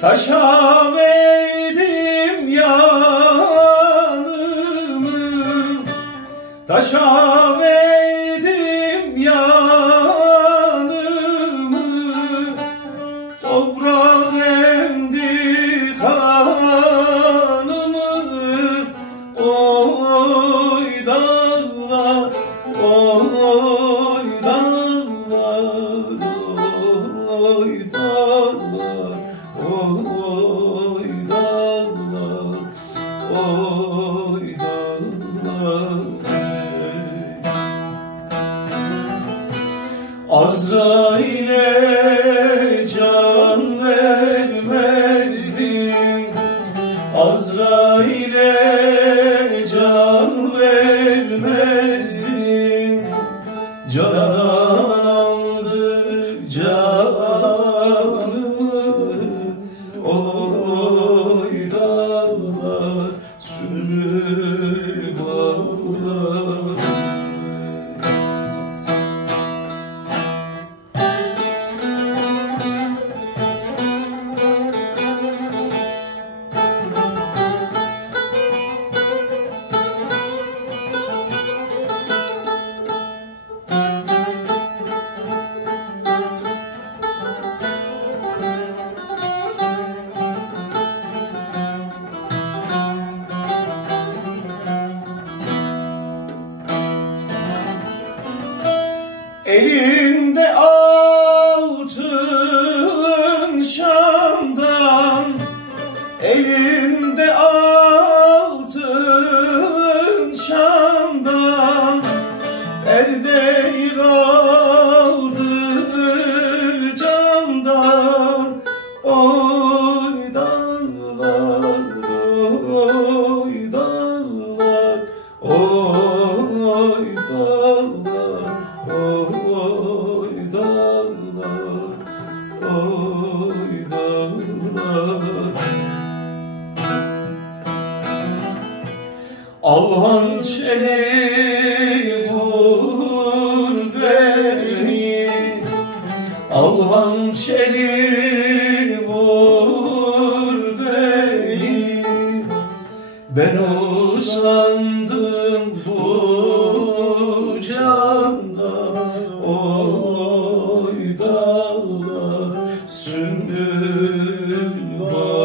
Taşa verdim yanımı, taşa verdim yanımı, toprak emdi kanımı. Oy dağlar, oy dağlar, oy dağlar, oy dağlar, oy dağlar. Azrail'e can vermezdim, Azrail'e can vermezdim. Can aldı canımı, oy dağlar, sürür bağlar. Elinde altın Şam'dan, elinde altın Şam'dan, perdeyi kaldır camdan. Oy dağlar, oy dağlar, oy dağlar, oy dağlar, oy dağlar. Al hançeri vur beni, al hançeri vur beni. Ben usandım bu candan, oy dağlar, sümbül bağlar.